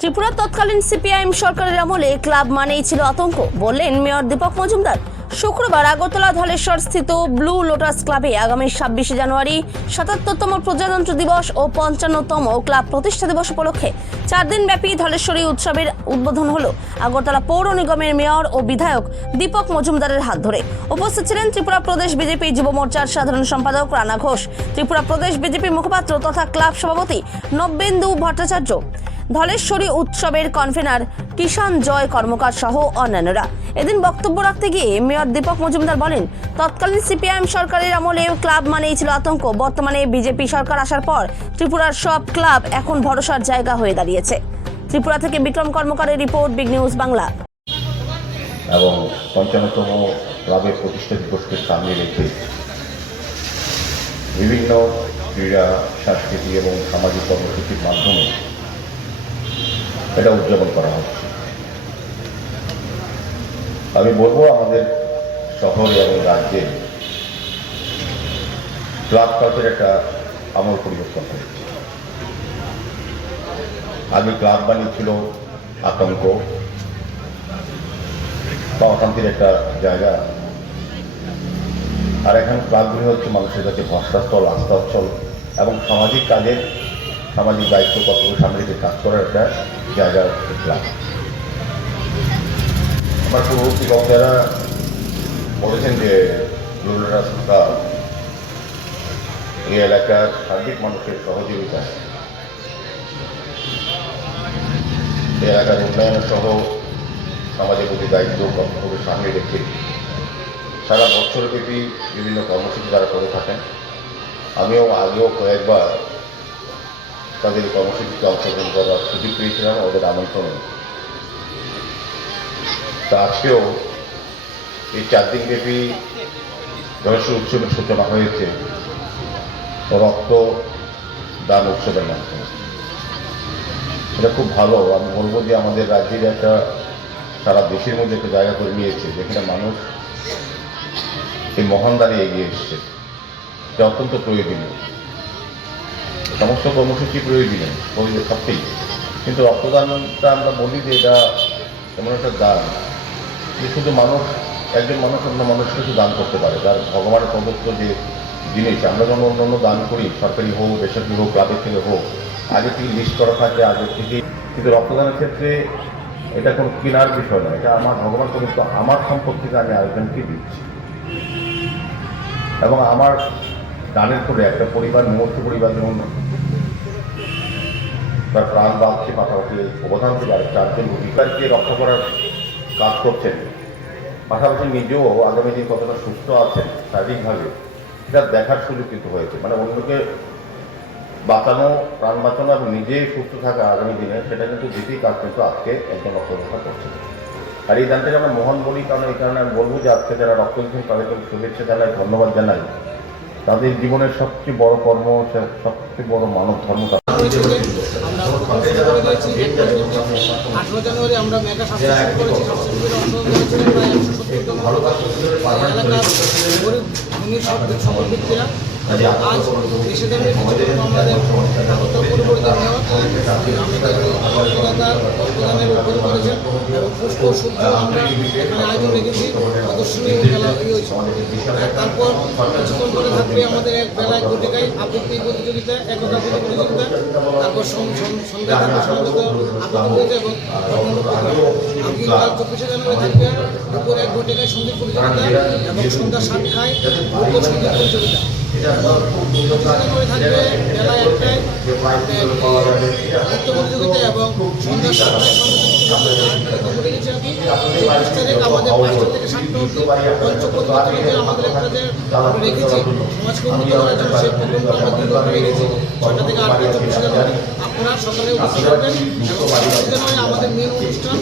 ত্রিপুরা তৎকালীন সিপিআইএম সরকারের আমলে ক্লাব মানেই ছিল আতঙ্ক, বললেন মেয়র দীপক মজুমদার। শুক্রবার আগরতলা ধলেশ্বর স্থিত ব্লু লোটাস ক্লাবে আগামী ২৬ জানুয়ারি ৭৭তম প্রজাতন্ত্র দিবস ও ৫৫তম ক্লাব প্রতিষ্ঠা দিবস উপলক্ষে ৪ দিনব্যাপী ধলেশ্বরী উৎসবের উদ্বোধন হল আগরতলা পৌর নিগমের মেয়র ও বিধায়ক দীপক মজুমদারের হাত ধরে। উপস্থিত ছিলেন ত্রিপুরা প্রদেশ বিজেপি যুব মোর্চার সাধারণ সম্পাদক রানা ঘোষ, ত্রিপুরা প্রদেশ বিজেপি মুখপাত্র তথা ক্লাব সভাপতি নব্যেন্দু ভট্টাচার্য, ধলেশ্বরী উৎসবের কনভেনার কিষাণ জয় কর্মকার সহ অন্যান্যরা। এদিন বক্তব্য রাখতে গিয়ে মেয়র দীপক মজুমদার বলেন, তৎকালীন সিপিআইএম সরকারের আমলে ক্লাব মানেই ছিল আতঙ্ক। বর্তমানে বিজেপি সরকার আসার পর ত্রিপুরার সব ক্লাব এখন ভরসার জায়গা হয়ে দাঁড়িয়েছে। ত্রিপুরা থেকে বিক্রম কর্মকারের রিপোর্ট, বিগ নিউজ বাংলা। এবং ৫৫তম ক্লাবের প্রতিষ্ঠা দিবসকে সামনে রেখে বিভিন্ন ক্রীড়া, সাংস্কৃতিক এবং সামাজিক কর্মসূচির মাধ্যমে এটা উদযাপন করা হচ্ছে। আমি বলবো আমাদের শহরে এবং রাজ্যে ক্লাব কালচার একটা আমূল পরিবর্তন হয়েছে। আগে ক্লাব বানিয়েছিল আতঙ্ক বা অশান্তির একটা জায়গা, আর এখন ক্লাবগুলি হচ্ছে মানুষের কাছে ভরসাস্থল, আস্থাস্থল এবং সামাজিক কাজের, সামাজিক দায়িত্ব কর্তব্য সামনে রেখে কাজ করার একটা জায়গা হচ্ছে ক্লাব। আমার পূর্ববর্তী বক্তারা বলেছেন যে রুরাল ক্লাব এই এলাকার সার্বিক মানুষের সহযোগিতা, এই এলাকার উন্নয়ন সহ সমাজের প্রতি দায়িত্ব কর্তব্য সামনে রেখে সারা বছরব্যাপী বিভিন্ন কর্মসূচি তারা করে থাকেন। আমিও আগেও কয়েকবার তাদের কর্মসূচিতে অংশগ্রহণ করার সুযোগ পেয়েছিলাম ওদের আমন্ত্রণে। তা আজকেও এই ৪ দিনব্যাপী ধলেশ্বর উৎসবের সূচনা হয়েছে রক্ত দান উৎসবের মাধ্যমে। এটা খুব ভালো। আমি বলবো যে আমাদের রাজ্যের একটা সারা দেশের মধ্যে একটা জায়গা করে নিয়েছে, যেখানে মানুষ এই মহান দানে এগিয়ে এসছে। এটা অত্যন্ত প্রয়োজনীয়। সমস্ত কর্মসূচি প্রয়োজনীয় পরিবেশ সবটাই, কিন্তু রক্তদানটা আমরা বলি যে এটা এমন একটা দান যে শুধু একজন মানুষ অন্য মানুষকে শুধু দান করতে পারে, যার ভগবানের প্রদত্ত যে জিনিস। আমরা যখন অন্য দান করি, সরকারি হোক, বেসরকারি হোক, ক্লাবের থেকে হোক, আগে থেকে লিস্ট করা থাকে আগে থেকে, কিন্তু রক্তদানের ক্ষেত্রে এটা কোনো কেনার বিষয় নয়। এটা আমার ভগবান প্রদত্ত আমার সম্পদ থেকে আমি আরেকজনকে দিচ্ছি, এবং আমার দানের করে একটা পরিবার, মুহূর্ত পরিবার যেমন তার প্রাণ বাঁচছে, পাশাপাশি অবদান থেকে আর ৪ জন অধিকারকে রক্ষা করার কাজ করছেন, পাশাপাশি নিজেও আগামী দিন কতটা সুস্থ আছেন শারীরিকভাবে, এটা দেখার সুযোগ কিন্তু হয়েছে। মানে অন্যকে বাঁচানো, প্রাণ বাঁচানো এবং নিজে সুস্থ থাকা আগামী দিনে, সেটা কিন্তু দ্বিতীয় কাজ কিন্তু আজকে একজন রক্তদাতা করছে। আর এই দানটাকে আমরা মহান বলি, কারণ এই কারণে আমি বলবো যে আজকে যারা রক্ত দিচ্ছেন তাদেরকে শুভেচ্ছা জানাই, ধন্যবাদ জানাই। তাদের জীবনের সবচেয়ে বড় কর্ম, সবচেয়ে বড় মানব ধর্ম। 18 জানুয়ারি আমরা মেগা স্বাস্থ্য শিবির করেছি। স্বাস্থ্য শিবিরে গরিব ধনী সকল ব্যক্তিরা আজ দেশেদের আমাদের পরিবর্তন নেওয়া রক্তদানের উপরে করেছেন এবং পুষ্প সূর্য আমরা এখানে আয়োজন রেখেছি। প্রদর্শনী খেলা হয়েছে। তারপর কিছুক্ষণ করে থাকবে আমাদের এক বেলায় ঘটিকায় আবৃত্তি প্রতিযোগিতা, একতা প্রতিযোগিতা। তারপর সন্ধ্যা থাকবে সংগত আবৃত্তি এবং আগামীকাল 24 জানুয়ারি থাকবে দুপুর ১ ঘটিকায় সঙ্গীত প্রতিযোগিতা এবং সন্ধ্যা 7টায় সঙ্গীত প্রতিযোগিতা। থাকবে বেলায় 1টায় নৃত্য প্রতিযোগিতা এবং সন্ধ্যা 7টায় করে গেছি আমি। 24 তারিখ আমাদের 5টা থেকে 7টা অবধি পঞ্চ পরিবর্তনের আমাদের একটা যে রেখেছি সমাজকে উন্নত করার জন্য, সেই প্রোগ্রামটা আমরা দীর্ঘ রেখেছি 6টা থেকে 8টা। 24 জানুয়ারি আপনারা সকালে উপস্থিত থাকবেন এবং 25 জানুয়ারি আমাদের মেন অনুষ্ঠান